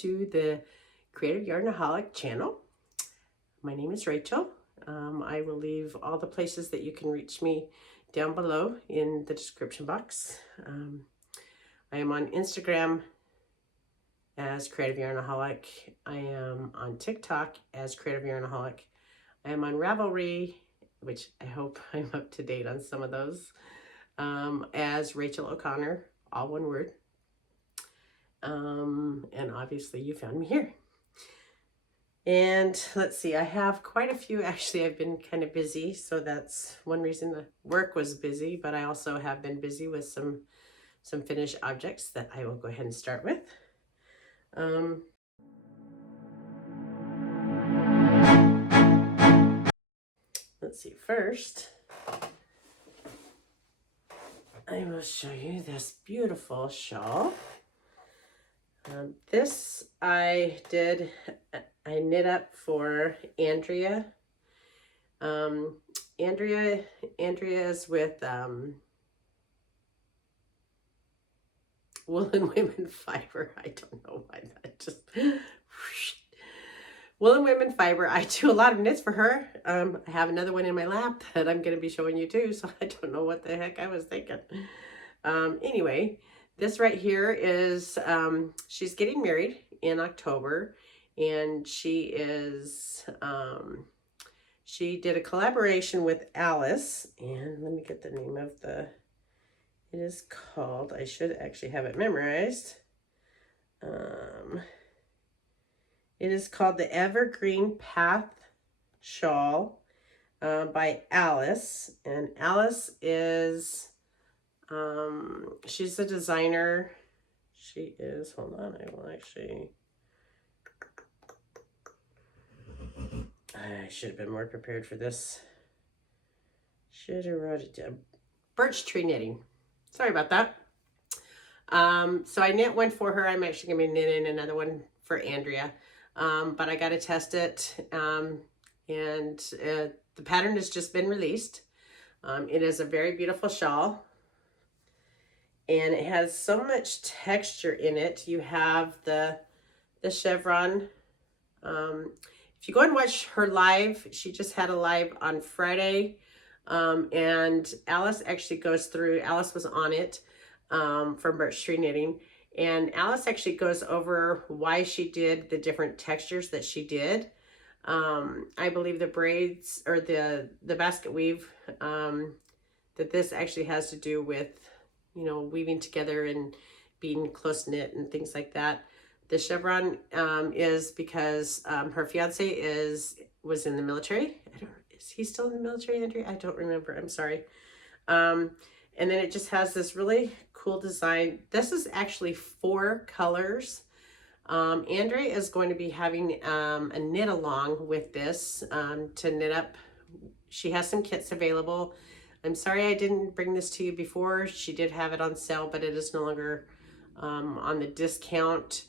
to the Creative Yarnaholic channel. My name is Rachel. I will leave all the places that you can reach me down below in the description box. I am on Instagram as Creative Yarnaholic. I am on TikTok as Creative Yarnaholic. I am on Ravelry, which I hope I'm up to date on some of those, as Rachel O'Connor, all one word. And obviously you found me here. And let's see, I have quite a few. Actually, I've been kind of busy, so that's one reason the work was busy, but I also have been busy with some finished objects that I will go ahead and start with. Let's see, first, I will show you this beautiful shawl. This I knit up for Andrea. Andrea is with Woolen Women Fiber. I don't know why that just Woolen Women Fiber. I do a lot of knits for her. I have another one in my lap that I'm going to be showing you too, so I don't know what the heck I was thinking. Anyway, this right here is, she's getting married in October, and she did a collaboration with Alice, and let me get the name of it is called, I should actually have it memorized. It is called the Evergreen Path Shawl by Alice, and Alice is, she's a designer. She is, hold on, I will actually, I should have been more prepared for this. Should have wrote it down. Birch tree knitting. Sorry about that. So I knit one for her. I'm actually going to be knitting another one for Andrea. But I got to test it. The pattern has just been released. It is a very beautiful shawl. And it has so much texture in it. You have the chevron. If you go and watch her live, she just had a live on Friday. And Alice actually goes through, Alice was on it from Birch Tree Knitting. And Alice actually goes over why she did the different textures that she did. I believe the braids or the basket weave, that this actually has to do with, you know, weaving together and being close knit and things like that. The chevron is because her fiance was in the military. Is he still in the military, Andrea? I don't remember. I'm sorry. And then it just has this really cool design. This is actually 4 colors. Andrea is going to be having a knit along with this to knit up. She has some kits available. I'm sorry I didn't bring this to you before. She did have it on sale, but it is no longer on the discount.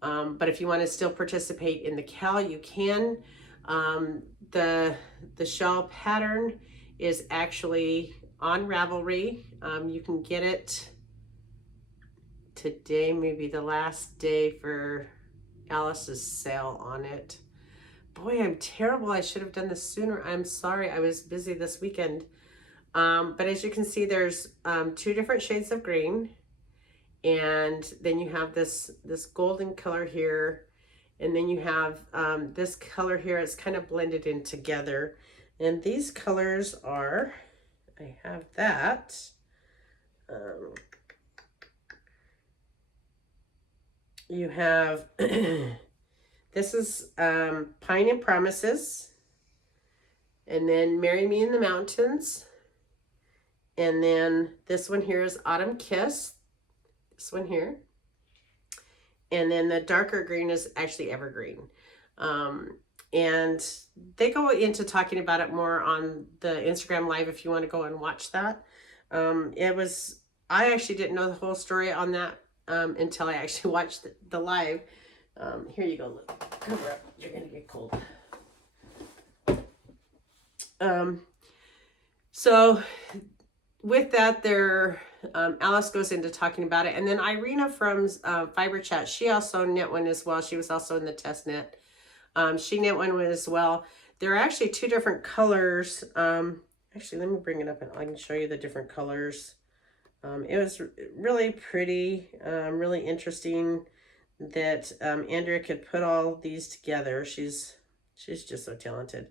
But if you want to still participate in the cal, you can. The shawl pattern is actually on Ravelry. You can get it today, maybe the last day for Alice's sale on it. Boy, I'm terrible. I should have done this sooner. I'm sorry. I was busy this weekend. But as you can see, there's 2 different shades of green. And then you have this golden color here. And then you have this color here. It's kind of blended in together. And these colors are, I have that. You have, this is Pine and Promises. And then Marry Me in the Mountains. And then this one here is Autumn Kiss. This one here. And then the darker green is actually Evergreen. And they go into talking about it more on the Instagram live if you want to go and watch that. I actually didn't know the whole story on that until I actually watched the live. Here you go, look, cover up, you're gonna get cold. So with that, there, Alice goes into talking about it. And then Irina from Fiber Chat, she also knit one as well. She was also in the test knit. She knit one as well. There are actually two different colors. Actually, let me bring it up and I can show you the different colors. It was really pretty, really interesting that Andrea could put all these together. She's just so talented.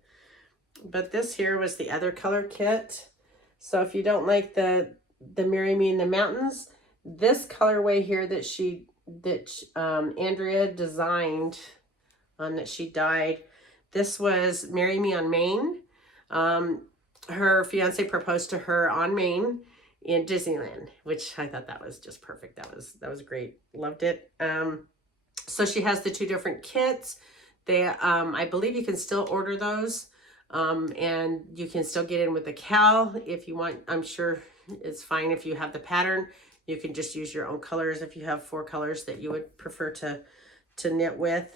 But this here was the other color kit. So if you don't like the Marry Me in the Mountains, this colorway here that Andrea designed, that she dyed, this was Marry Me on Maine. Her fiance proposed to her on Maine in Disneyland, which I thought that was just perfect. That was great. Loved it. So she has the two different kits. They, I believe you can still order those. And you can still get in with the cowl if you want. I'm sure it's fine if you have the pattern. You can just use your own colors if you have 4 colors that you would prefer to knit with.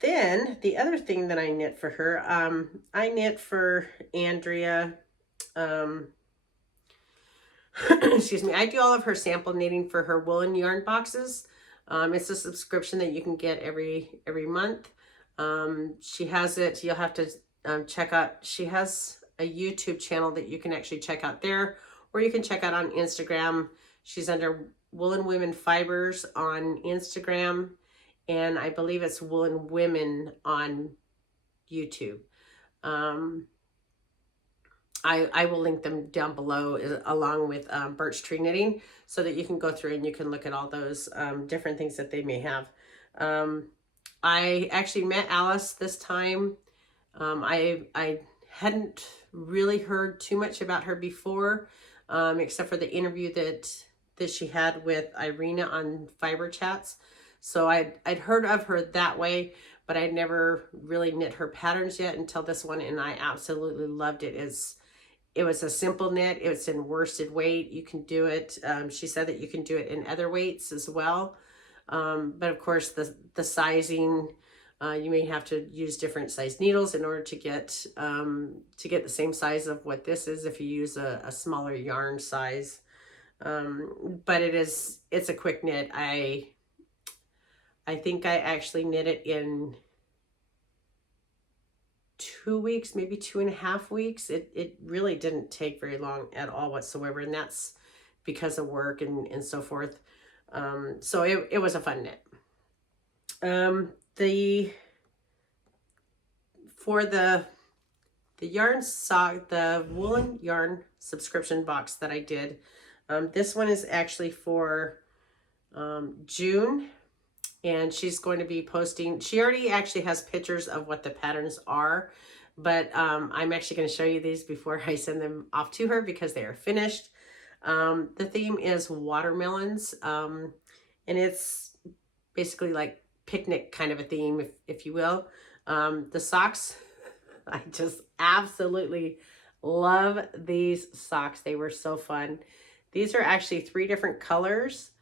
Then the other thing that I knit for her, I knit for Andrea, excuse me, I do all of her sample knitting for her woolen yarn boxes. It's a subscription that you can get every month. She has it, you'll have to check out, she has a YouTube channel that you can actually check out there, or you can check out on Instagram. She's under Woolen Women Fibers on Instagram, and I believe it's Woolen Women on YouTube. I will link them down below along with Birch Tree Knitting, so that you can go through and you can look at all those different things that they may have. I actually met Alice this time. I hadn't really heard too much about her before, except for the interview that she had with Irina on Fiber Chats. So I'd heard of her that way, but I'd never really knit her patterns yet until this one, and I absolutely loved it. It was a simple knit. It's in worsted weight. You can do it. She said that you can do it in other weights as well. But of course, the sizing, you may have to use different size needles in order to get the same size of what this is if you use a smaller yarn size. But it's a quick knit. I think I actually knit it in 2 weeks, maybe 2.5 weeks. It really didn't take very long at all whatsoever, and that's because of work and so forth. So it was a fun knit. For the yarn sock, the woolen yarn subscription box that I did, this one is actually for June, and she's going to be posting. She already actually has pictures of what the patterns are, but I'm actually going to show you these before I send them off to her because they are finished. The theme is watermelons, and it's basically like picnic kind of a theme, if you will. The socks, I just absolutely love these socks. They were so fun. These are actually 3 different colors,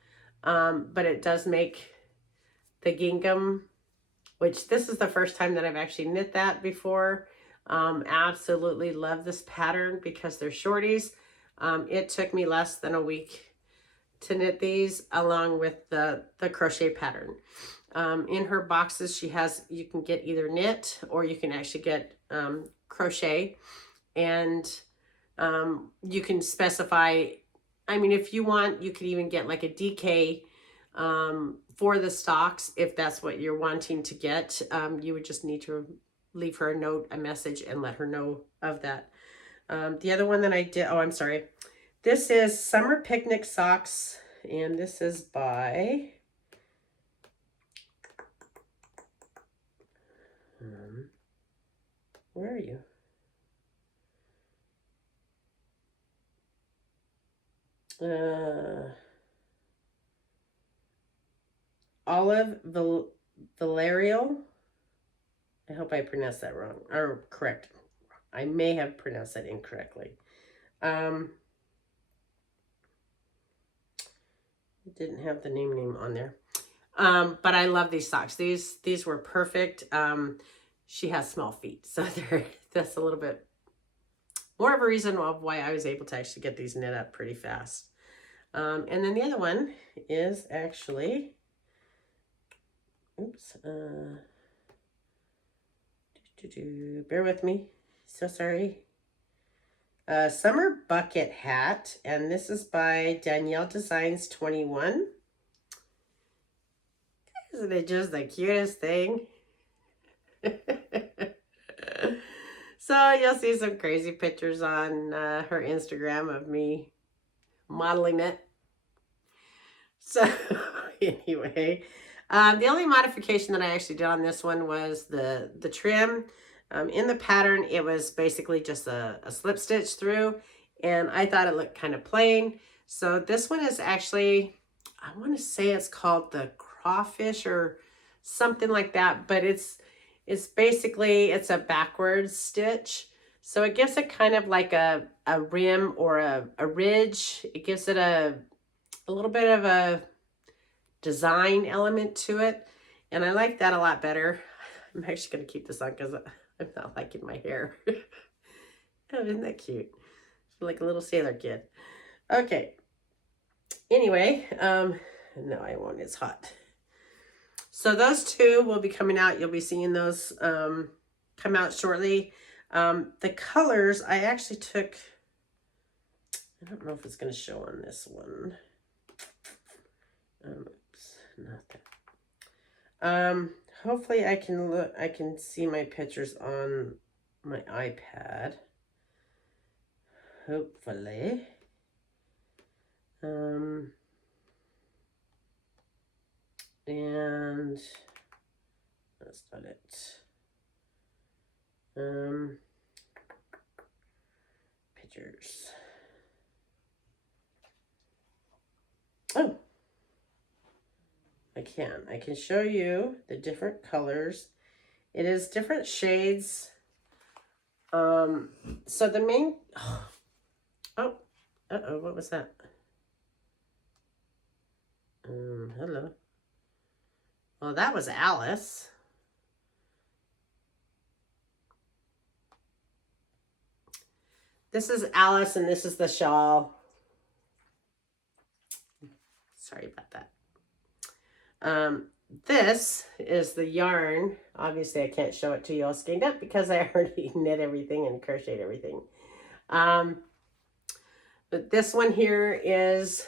but it does make the gingham, which this is the first time that I've actually knit that before. Absolutely love this pattern because they're shorties. It took me less than a week to knit these along with the crochet pattern. In her boxes, you can get either knit or you can actually get crochet, and you can specify, I mean, if you want, you could even get like a DK for the stocks. If that's what you're wanting to get, you would just need to leave her a note, a message, and let her know of that. The other one that I did, oh, I'm sorry. This is Summer Picnic Socks, and this is by where are you? Villarreal. I hope I pronounced that wrong, or correct. I may have pronounced that incorrectly. Didn't have the name on there. But I love these socks. These were perfect. She has small feet, so that's a little bit more of a reason of why I was able to actually get these knit up pretty fast. And then the other one is actually, oops, bear with me, so sorry. Summer Bucket Hat, and this is by Danielle Designs 21. Isn't it just the cutest thing? So you'll see some crazy pictures on her Instagram of me modeling it. So anyway, the only modification that I actually did on this one was the trim. In the pattern, it was basically just a slip stitch through, and I thought it looked kind of plain. So this one is actually, I want to say it's called the crawfish or something like that, but it's basically, it's a backwards stitch. So it gives it kind of like a rim or a ridge. It gives it a little bit of a design element to it. And I like that a lot better. I'm actually going to keep this on because I'm not liking my hair. Oh, isn't that cute? Like a little sailor kid. Okay. Anyway, no, I won't. It's hot. So those two will be coming out. You'll be seeing those come out shortly. The colors, I actually took, I don't know if it's going to show on this one. Oops, not that. Hopefully I can look, I can see my pictures on my iPad. Hopefully. And that's not it. Pictures. Oh, I can show you the different colors. It is different shades. So the main, what was that? Hello. Well, that was Alice. This is Alice, and this is the shawl. Sorry about that. This is the yarn. Obviously, I can't show it to you all skeined up because I already knit everything and crocheted everything. But this one here is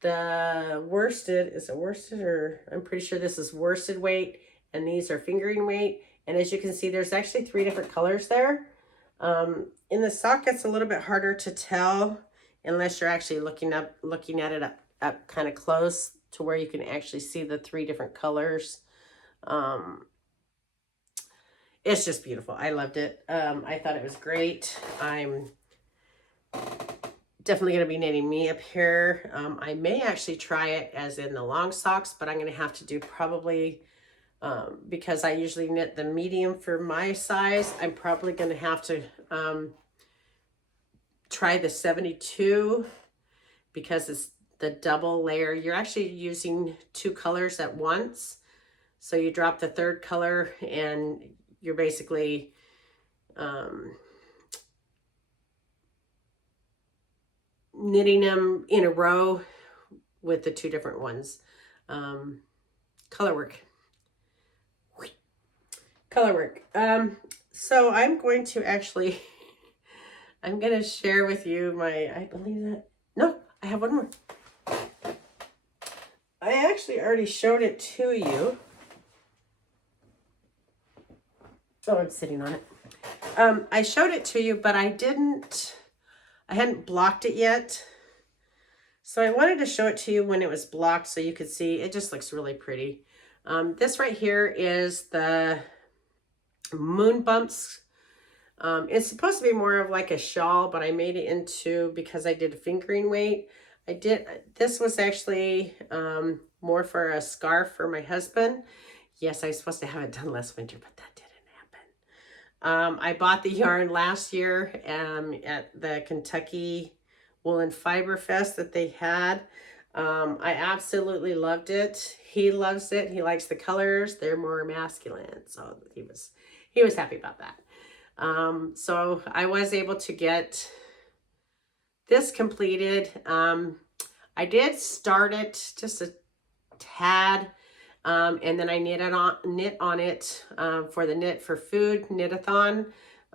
the worsted. Is it worsted, or I'm pretty sure this is worsted weight, and these are fingering weight. And as you can see, there's actually 3 different colors there. In the sock, it's a little bit harder to tell unless you're actually looking at it up kind of close to where you can actually see the 3 different colors. It's just beautiful. I loved it. I thought it was great. I'm definitely going to be knitting me a pair. I may actually try it as in the long socks, but I'm going to have to do probably, because I usually knit the medium for my size, I'm probably going to have to try the 72 because it's the double layer. You're actually using 2 colors at once. So you drop the 3rd color and you're basically knitting them in a row with the 2 different ones. Color work. So I'm going to actually, I'm going to share with you my, I believe that, no, I have one more. I actually already showed it to you. Oh, I'm sitting on it. I showed it to you, but I hadn't blocked it yet. So I wanted to show it to you when it was blocked so you could see. It just looks really pretty. This right here is the Moonbumps. It's supposed to be more of like a shawl, but I made it into, because I did a fingering weight. This was actually more for a scarf for my husband. Yes, I was supposed to have it done last winter, but that didn't happen. I bought the yarn last year at the Kentucky Woolen Fiber Fest that they had. I absolutely loved it. He loves it. He likes the colors. They're more masculine. So he was happy about that. So I was able to get this completed. I did start it just a tad, and then I knit on it for the Knit for Food knit-a-thon.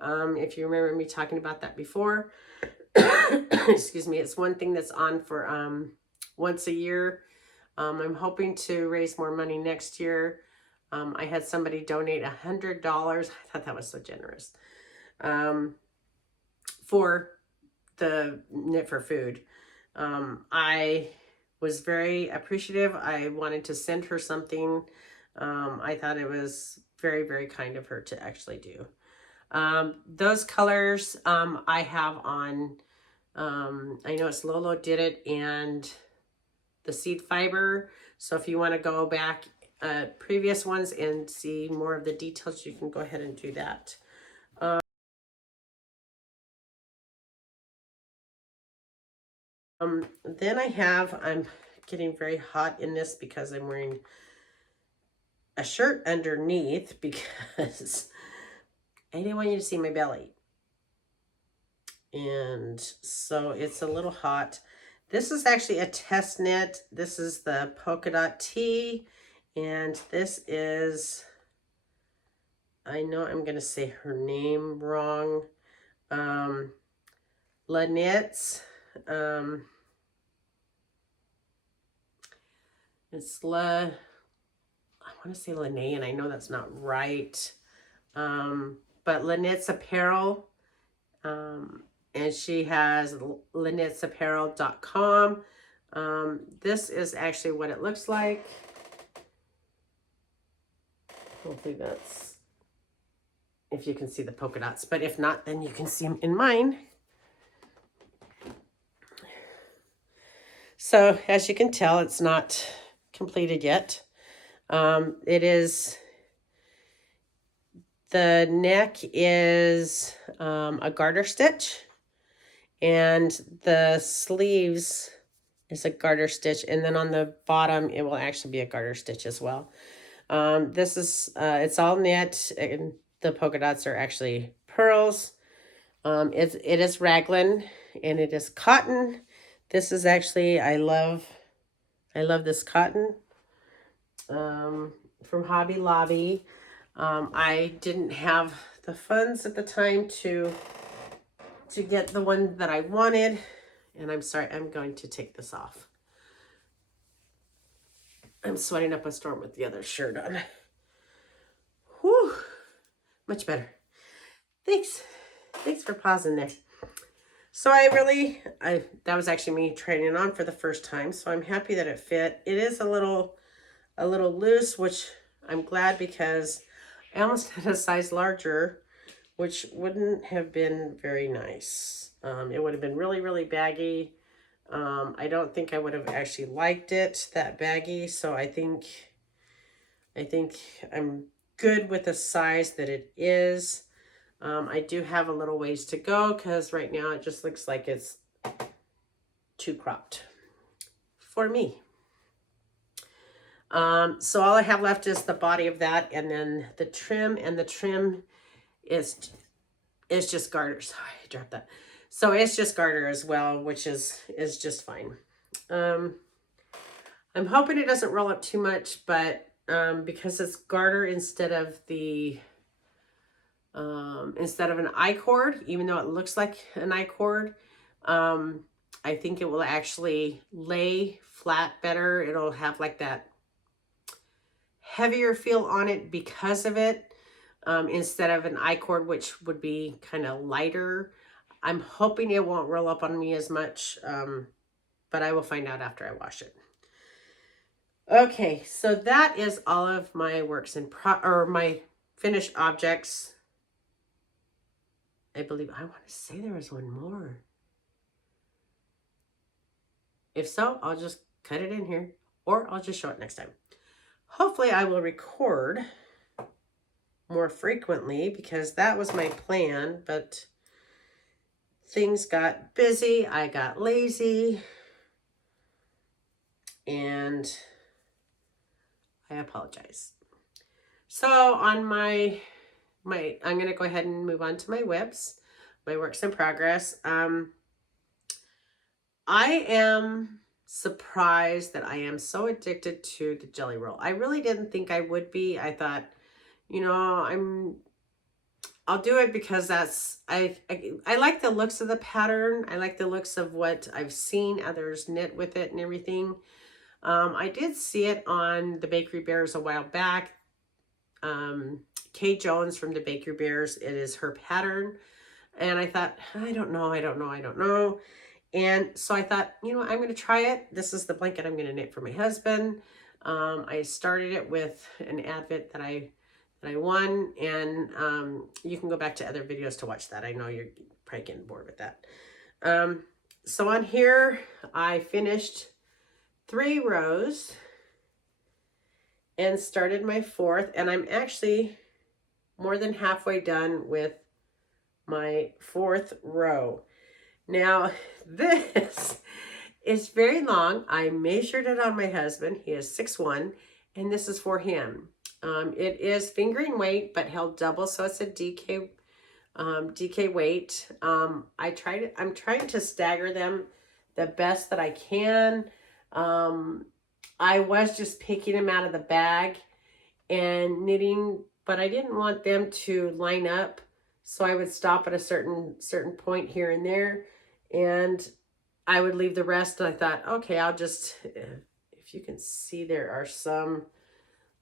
If you remember me talking about that before. Excuse me, it's one thing that's on for once a year. I'm hoping to raise more money next year. I had somebody donate $100. I thought that was so generous, for the Knit for Food. I was very appreciative. I wanted to send her something. I thought it was very, very kind of her to actually do. Those colors I have on, I know it's Lolodidit and the seed fiber. So if you want to go back previous ones and see more of the details, you can go ahead and do that. Then I'm getting very hot in this because I'm wearing a shirt underneath because I didn't want you to see my belly. And so it's a little hot. This is actually a test knit. This is the polka dot tee. And this is, I know I'm going to say her name wrong. Lanitz. It's I want to say Lene, and I know that's not right. But Lanitz Apparel. And she has lanitsapparel.com. This is actually what it looks like. Hopefully that's, if you can see the polka dots, but if not, then you can see them in mine. So as you can tell, it's not completed yet. It is, the neck is a garter stitch, and the sleeves is a garter stitch, and then on the bottom it will actually be a garter stitch as well. This is it's all knit, and the polka dots are actually pearls. It is raglan, and it is cotton. This is actually, I love this cotton from Hobby Lobby. I didn't have the funds at the time to get the one that I wanted, and I'm sorry, I'm going to take this off. I'm sweating up a storm with the other shirt on. Whew, much better. Thanks for pausing there. So that was actually me trying it on for the first time, so I'm happy that it fit. It is a little loose, which I'm glad, because I almost had a size larger, which wouldn't have been very nice. It would have been really, really baggy. I don't think I would have actually liked it that baggy, so I think I'm good with the size that it is. I do have a little ways to go because right now it just looks like it's too cropped for me. So all I have left is the body of that, and then the trim, and the trim is just garter. Sorry, I dropped that. So it's just garter as well, which is just fine. I'm hoping it doesn't roll up too much, but because it's garter instead of an I-cord, even though it looks like an I-cord, I think it will actually lay flat better. It'll have like that heavier feel on it because of it, instead of an I-cord, which would be kind of lighter. I'm hoping it won't roll up on me as much, but I will find out after I wash it. Okay, so that is all of my works in my finished objects. I believe, I want to say there was one more. If so, I'll just cut it in here, or I'll just show it next time. Hopefully I will record more frequently, because that was my plan, but things got busy, I got lazy, and I apologize. So on my I'm going to go ahead and move on to my WIPs, my works in progress. I am surprised that I am so addicted to the jelly roll. I really didn't think I would be. I thought, you know, I'll do it because I like the looks of the pattern. I like the looks of what I've seen others knit with it and everything. I did see it on the Bakery Bears a while back. Kay Jones from the Bakery Bears, it is her pattern. And I thought, I don't know. And so I thought, you know, I'm going to try it. This is the blanket I'm going to knit for my husband. I started it with an advent that I won, and you can go back to other videos to watch that. I know you're probably getting bored with that. So on here, I finished 3 rows and started my 4th, and I'm actually more than halfway done with my 4th row. Now, this is very long. I measured it on my husband. He is 6'1", and this is for him. It is fingering weight, but held double, so it's a DK weight. I'm trying to stagger them the best that I can. I was just picking them out of the bag and knitting, but I didn't want them to line up, so I would stop at a certain point here and there, and I would leave the rest. And I thought, okay, I'll just, if you can see, there are some,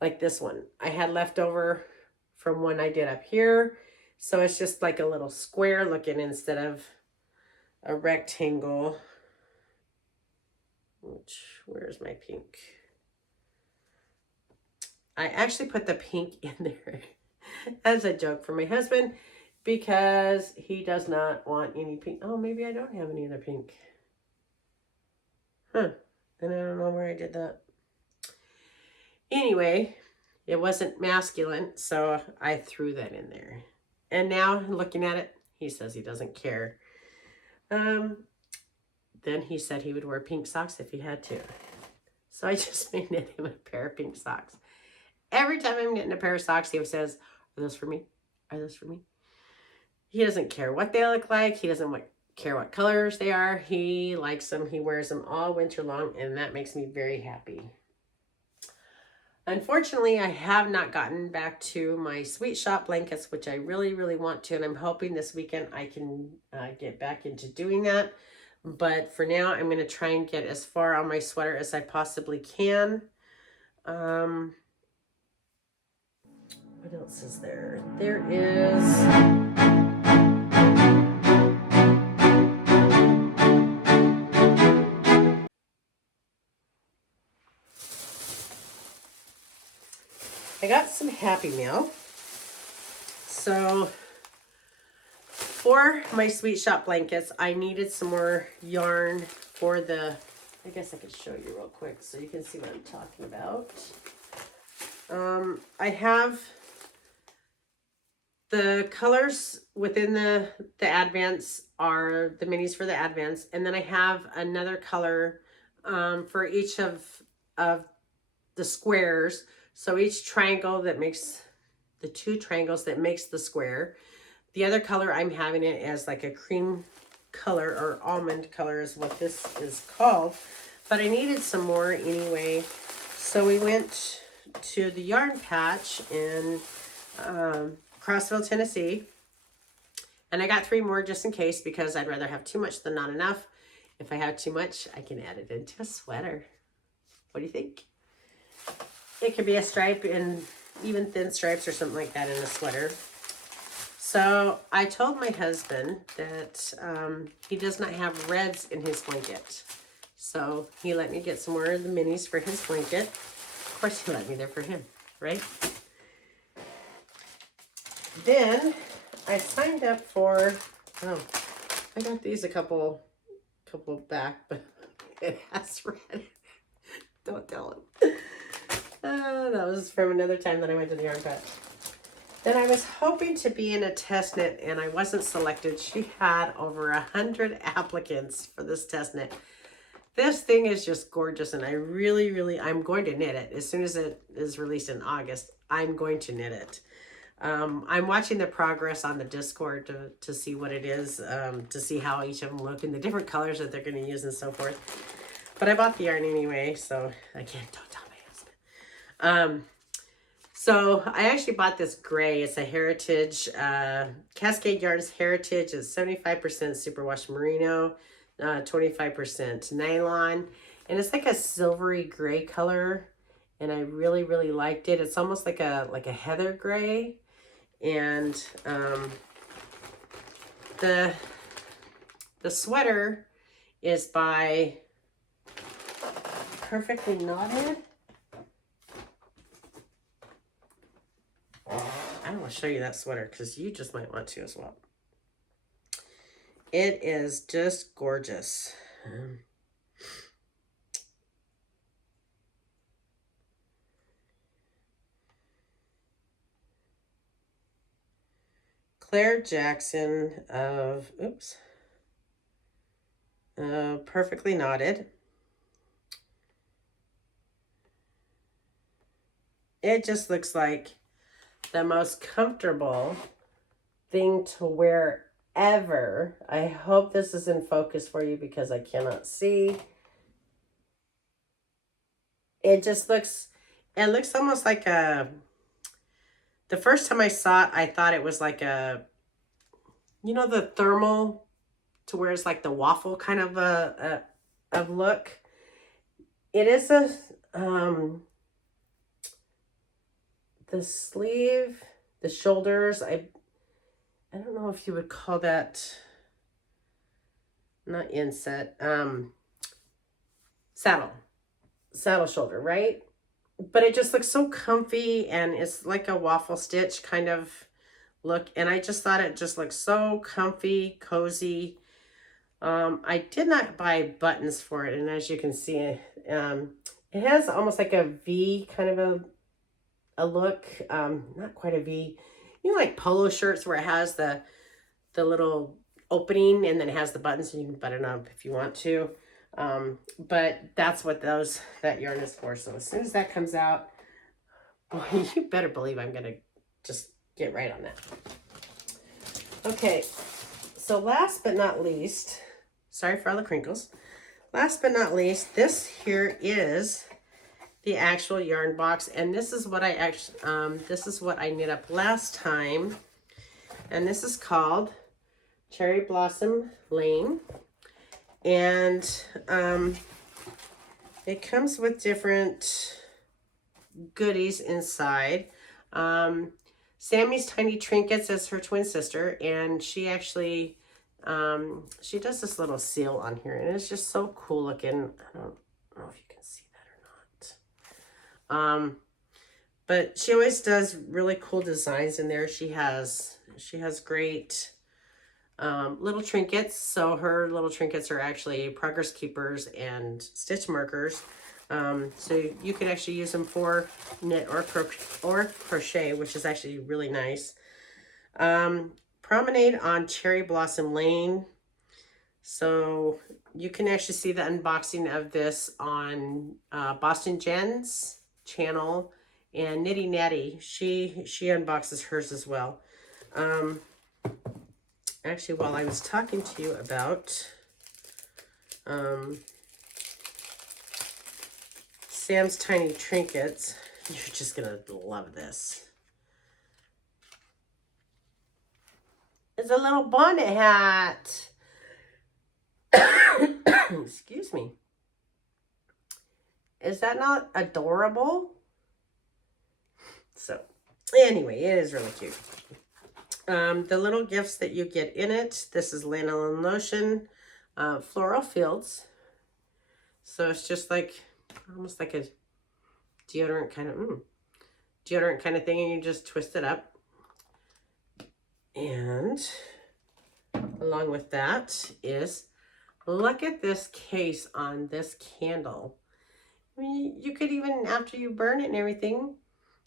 like this one I had left over from one I did up here. So it's just like a little square looking instead of a rectangle. Where's my pink? I actually put the pink in there as a joke for my husband because he does not want any pink. Oh, maybe I don't have any other pink. Huh. And I don't know where I did that. Anyway, it wasn't masculine, so I threw that in there. And now, looking at it, he says he doesn't care. Then he said he would wear pink socks if he had to. So I just made him a pair of pink socks. Every time I'm knitting a pair of socks, he says, are those for me? Are those for me? He doesn't care what they look like. He doesn't care what colors they are. He likes them. He wears them all winter long, and that makes me very happy. Unfortunately, I have not gotten back to my Sweet Shop blankets, which I really, really want to, and I'm hoping this weekend I can get back into doing that. But for now, I'm going to try and get as far on my sweater as I possibly can. What else is there? There is... I got some Happy Mail. So for my Sweet Shop blankets, I needed some more yarn for the, I guess I could show you real quick so you can see what I'm talking about. I have the colors within the advents are the minis for the advents, and then I have another color for each of the squares. So each triangle that makes the 2 triangles that makes the square. The other color I'm having it as like a cream color, or almond color is what this is called. But I needed some more anyway. So we went to the yarn patch in Crossville, Tennessee. And I got 3 more just in case, because I'd rather have too much than not enough. If I have too much, I can add it into a sweater. What do you think? It could be a stripe, and even thin stripes or something like that in a sweater. So I told my husband that he does not have reds in his blanket. So he let me get some more of the minis for his blanket. Of course he let me there for him, right? Then I signed up for, I got these a couple back, but it has red. Don't tell him. That was from another time that I went to the yarn patch. Then I was hoping to be in a test knit, and I wasn't selected. She had over 100 applicants for this test knit. This thing is just gorgeous, and I really, I'm going to knit it. As soon as it is released in August, I'm going to knit it. I'm watching the progress on the Discord to see what it is, to see how each of them look and the different colors that they're going to use and so forth. But I bought the yarn anyway, so again, don't tell my husband. So I actually bought this gray. It's a Heritage, Cascade Yarns Heritage. It's 75% superwash merino, 25% nylon. And it's like a silvery gray color. And I really, really liked it. It's almost like a heather gray. And the sweater is by Perfectly Knotted. I don't want to show you that sweater because you just might want to as well. It is just gorgeous. Claire Jackson of, Perfectly Knotted. It just looks like the most comfortable thing to wear ever. I hope this is in focus for you because I cannot see. It just looks, it looks almost like a, the first time I saw it, I thought it was like a, you know, the thermal to where it's like the waffle kind of a look. It is a, the sleeve, the shoulders, I don't know if you would call that, not inset, saddle shoulder, right? But it just looks so comfy and it's like a waffle stitch kind of look. And I just thought it just looked so comfy, cozy. I did not buy buttons for it. And as you can see, it has almost like a V kind of a look, not quite a V, you know, like polo shirts where it has the little opening and then it has the buttons and you can button up if you want to. But that's what that yarn is for. So as soon as that comes out, boy, you better believe I'm gonna just get right on that. Okay, so last but not least, sorry for all the crinkles. Last but not least, this here is the actual yarn box, and this is what I actually this is what I knit up last time, and this is called Cherry Blossom Lane, and it comes with different goodies inside. Sammy's Tiny Trinkets is her twin sister, and she actually she does this little seal on here, and it's just so cool looking. I don't know if you can see that or not. But she always does really cool designs in there. She has great little trinkets. So her little trinkets are actually progress keepers and stitch markers. So you can actually use them for knit or crochet, which is actually really nice. Promenade on Cherry Blossom Lane. So you can actually see the unboxing of this on Boston Jen's channel, and Nitty Natty, she unboxes hers as well. Actually, while I was talking to you about Sam's Tiny Trinkets, you're just gonna love this. It's a little bonnet hat. Excuse me. Is that not adorable? So anyway, it is really cute. The little gifts that you get in it, this is lanolin lotion, floral fields. So it's just like almost like a deodorant kind of thing, and you just twist it up. And along with that is, look at this case on this candle. I mean, you could even, after you burn it and everything,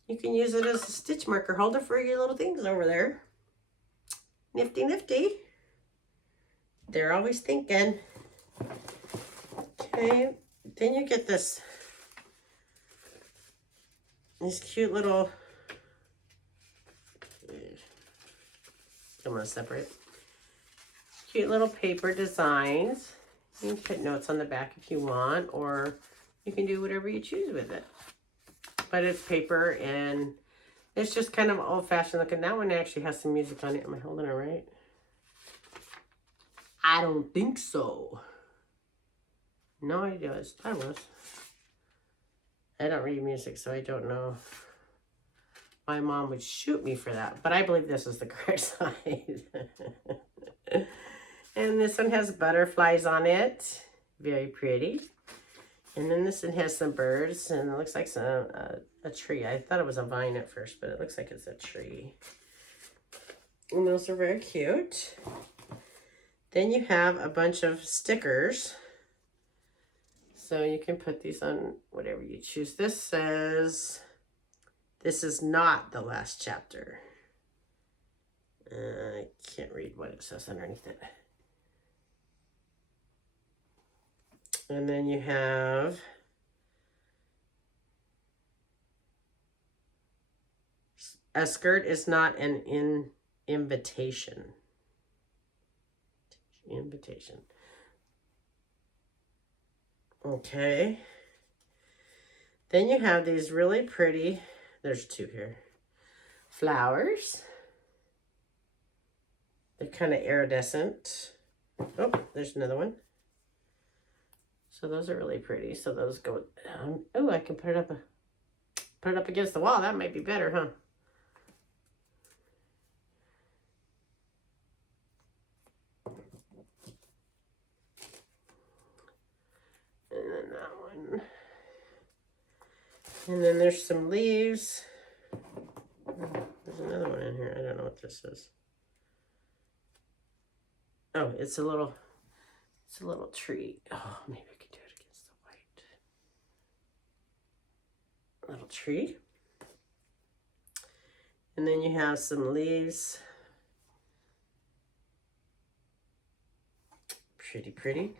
you can use it as a stitch marker holder for your little things over there. Nifty, nifty. They're always thinking. Okay, then you get these cute little I'm going to separate. Cute little paper designs. You can put notes on the back if you want, or you can do whatever you choose with it. But it's paper, and it's just kind of old-fashioned looking. That one actually has some music on it. Am I holding it right? I don't think so. No, I was. I don't read music, so I don't know. My mom would shoot me for that, but I believe this is the correct side. And this one has butterflies on it. Very pretty. And then this one has some birds, and it looks like a tree. I thought it was a vine at first, but it looks like it's a tree. And those are very cute. Then you have a bunch of stickers. So you can put these on whatever you choose. This says, this is not the last chapter. I can't read what it says underneath it. And then you have a skirt is not an invitation. Invitation. Okay. Then you have these really pretty, there's two here, flowers. They're kind of iridescent. Oh, there's another one. So those are really pretty. So those go down. Oh, I can put it up against the wall. That might be better, huh? And then that one. And then there's some leaves. Oh, there's another one in here. I don't know what this is. Oh, it's a little tree. Oh, maybe I could do it against the white. Little tree. And then you have some leaves. Pretty, pretty.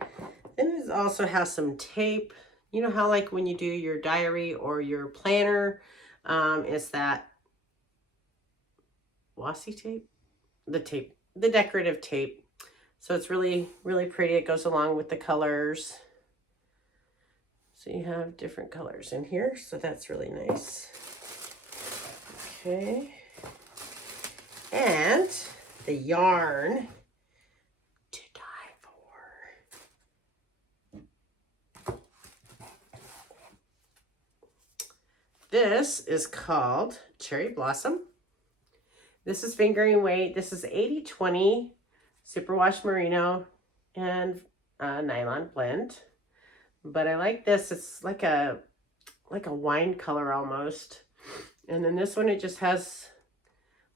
And it also has some tape. You know how like when you do your diary or your planner, it's that washi tape? The decorative tape. So it's really, really pretty. It goes along with the colors. So you have different colors in here. So that's really nice. Okay. And the yarn to die for. This is called Cherry Blossom. This is fingering weight. This is 80/20 superwash merino and nylon blend. But I like this. It's like a wine color almost. And then this one, it just has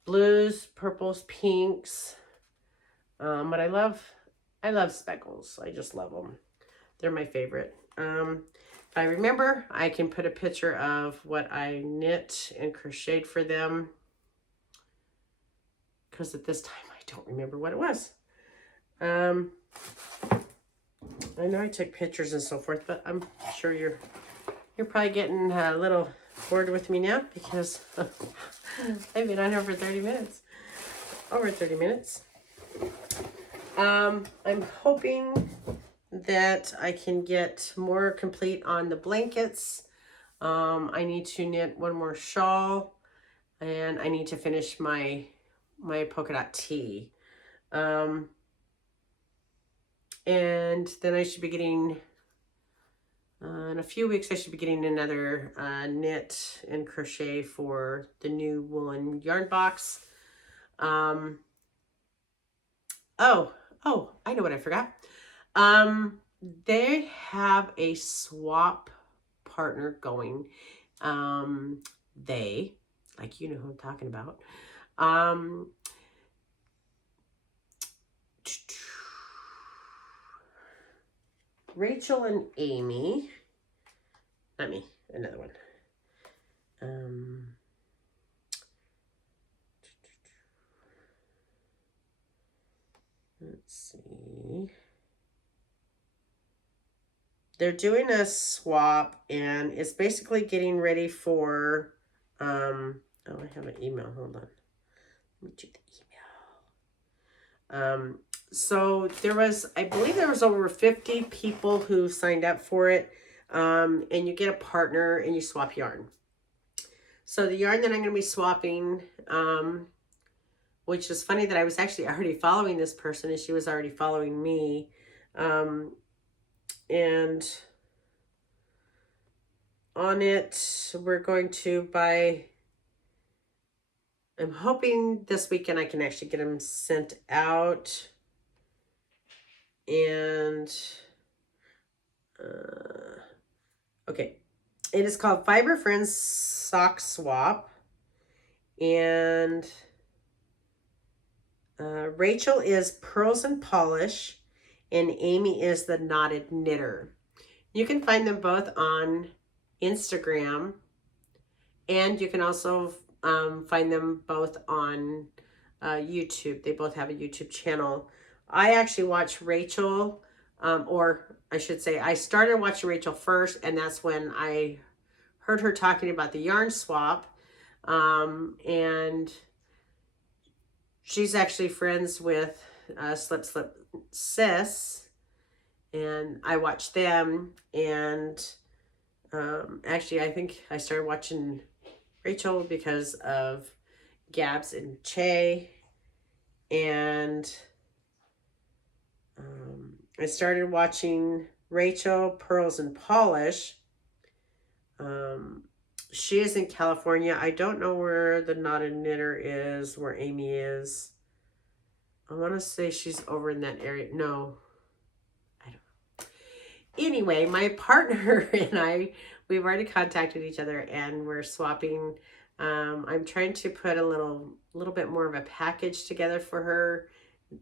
blues, purples, pinks. But I love speckles. I just love them. They're my favorite. If I remember, I can put a picture of what I knit and crocheted for them. Because at this time, I don't remember what it was. I know I took pictures and so forth, but I'm sure you're probably getting a little bored with me now because I've been on here for 30 minutes. Over 30 minutes. I'm hoping that I can get more complete on the blankets. I need to knit one more shawl, and I need to finish my polka dot tee. And then I should be getting, in a few weeks, I should be getting another knit and crochet for the new woolen yarn box. Oh, I know what I forgot. They have a swap partner going. They, like you know who I'm talking about. Rachel and Amy, not me, another one. Let's see. They're doing a swap, and it's basically getting ready for, oh, I have an email. Hold on. Let me check the email. So there was, I believe there was over 50 people who signed up for it. And you get a partner and you swap yarn. So the yarn that I'm going to be swapping, which is funny that I was actually already following this person and she was already following me. And on it, we're going to buy, I'm hoping this weekend I can actually get them sent out. And, okay. It is called Fiber Friends Sock Swap. And Rachel is Pearls and Polish. And Amy is the Knotted Knitter. You can find them both on Instagram. And you can also find them both on YouTube. They both have a YouTube channel. I actually watched Rachel, or I should say, I started watching Rachel first, and that's when I heard her talking about the yarn swap. And she's actually friends with Slip Slip Sis, and I watched them. And actually, I think I started watching Rachel because of Gabs and Che, and I started watching Rachel, Pearls and Polish. She is in California. I don't know where the Knotted Knitter is, where Amy is. I want to say she's over in that area. No, I don't know. Anyway, my partner and I, we've already contacted each other and we're swapping. I'm trying to put a little bit more of a package together for her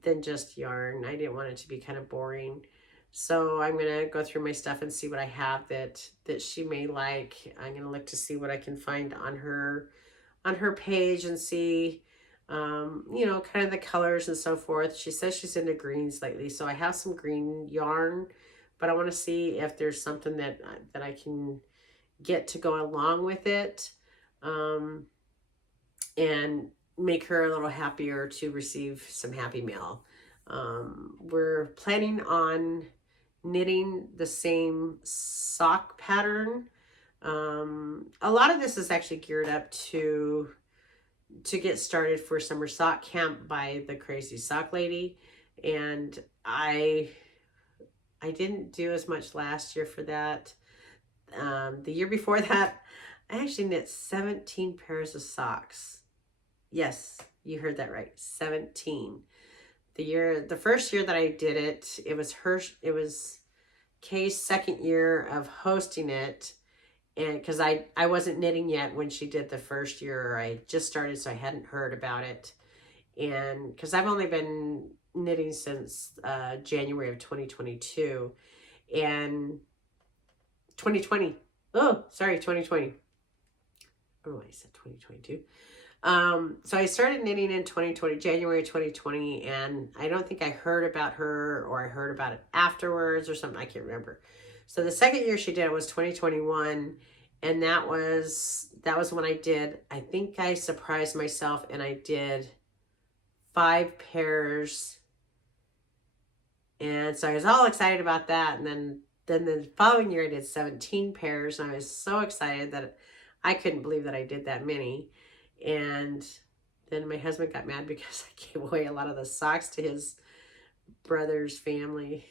than just yarn. I didn't want it to be kind of boring. So I'm going to go through my stuff and see what I have that she may like. I'm going to look to see what I can find on her page and see, you know, kind of the colors and so forth. She says she's into greens lately. So I have some green yarn, but I want to see if there's something that I can get to go along with it. And make her a little happier to receive some happy mail. We're planning on knitting the same sock pattern. A lot of this is actually geared up to get started for summer sock camp by the Crazy Sock Lady. And I didn't do as much last year for that. The year before that, I actually knit 17 pairs of socks. Yes, you heard that right. 17. The first year that I did it, it was Kay's second year of hosting it. And because I wasn't knitting yet when she did the first year, I just started, so I hadn't heard about it. And because I've only been knitting since January of 2022 and 2020. Oh, sorry, 2020. Oh, I said 2022. So I started knitting in January 2020, and I don't think I heard about her or I heard about it afterwards or something. I can't remember. So the second year she did it was 2021, and that was when I did, I think I surprised myself and I did 5 pairs. And so I was all excited about that. And then the following year I did 17 pairs, and I was so excited that I couldn't believe that I did that many. And then my husband got mad because I gave away a lot of the socks to his brother's family.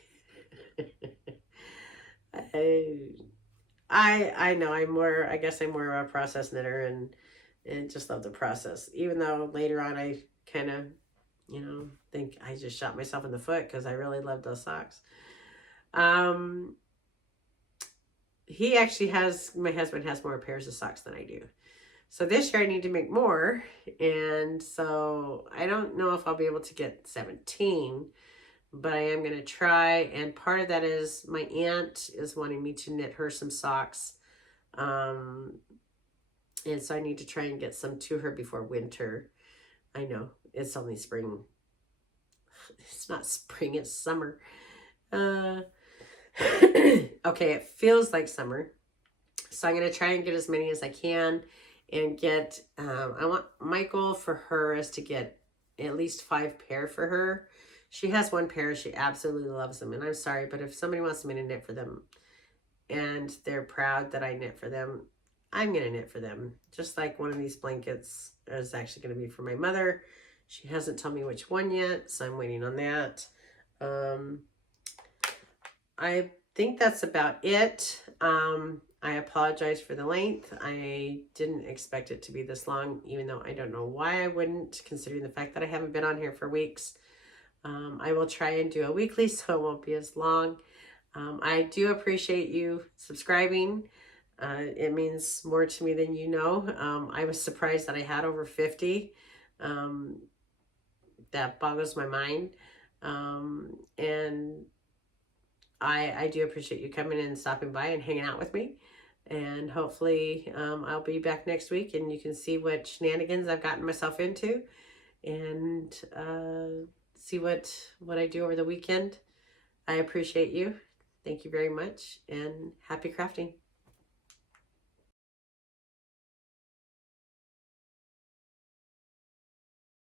I know I guess I'm more of a process knitter and just love the process. Even though later on I kind of, you know, think I just shot myself in the foot because I really love those socks. He actually my husband has more pairs of socks than I do. So this year I need to make more, and so I don't know if I'll be able to get 17, but I am going to try, and part of that is my aunt is wanting me to knit her some socks, and so I need to try and get some to her before winter. I know, it's only spring. It's not spring, it's summer. Okay, it feels like summer, so I'm going to try and get as many as I can. And get, my goal for her is to get at least 5 pair for her. She has one pair. She absolutely loves them. And I'm sorry, but if somebody wants me to knit for them and they're proud that I knit for them, I'm going to knit for them. Just like one of these blankets is actually going to be for my mother. She hasn't told me which one yet, so I'm waiting on that. I think that's about it. I apologize for the length. I didn't expect it to be this long, even though I don't know why I wouldn't, considering the fact that I haven't been on here for weeks. I will try and do a weekly so it won't be as long. I do appreciate you subscribing. It means more to me than you know. I was surprised that I had over 50. That boggles my mind. And I do appreciate you coming in and stopping by and hanging out with me. And hopefully I'll be back next week and you can see what shenanigans I've gotten myself into and see what I do over the weekend. I appreciate you. Thank you very much and happy crafting.